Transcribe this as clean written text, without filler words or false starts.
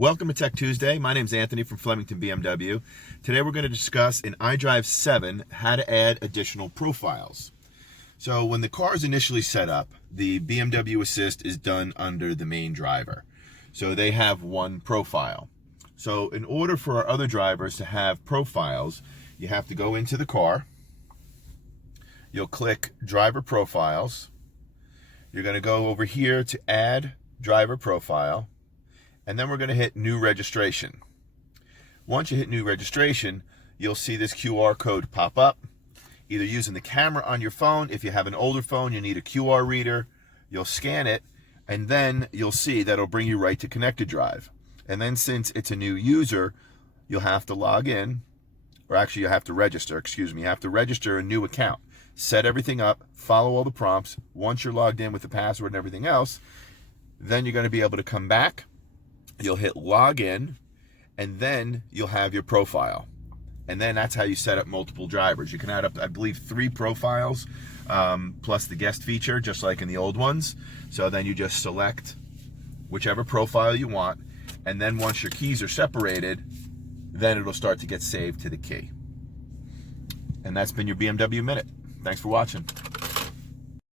Welcome to Tech Tuesday. My name's Anthony from Flemington BMW. Today we're going to discuss in iDrive 7 how to add additional profiles. So when the car is initially set up, the BMW Assist is done under the main driver. So they have one profile. So in order for our other drivers to have profiles, you have to go into the car. You'll click Driver Profiles. You're going to go over here to Add Driver Profile. And then we're going to hit New Registration. Once you hit New Registration, you'll see this QR code pop up. Either using the camera on your phone. If you have an older phone, you need a QR reader. You'll scan it, and then you'll see that it'll bring you right to Connected Drive. And then since it's a new user, you'll have to log in, or actually you have to register, you have to register a new account. Set everything up, follow all the prompts. Once you're logged in with the password and everything else, then you're going to be able to come back. You'll hit log in, and then you'll have your profile. And then that's how you set up multiple drivers. You can add up, I believe, 3 profiles, plus the guest feature, just like in the old ones. So then you just select whichever profile you want, and then once your keys are separated, then it'll start to get saved to the key. And that's been your BMW Minute. Thanks for watching.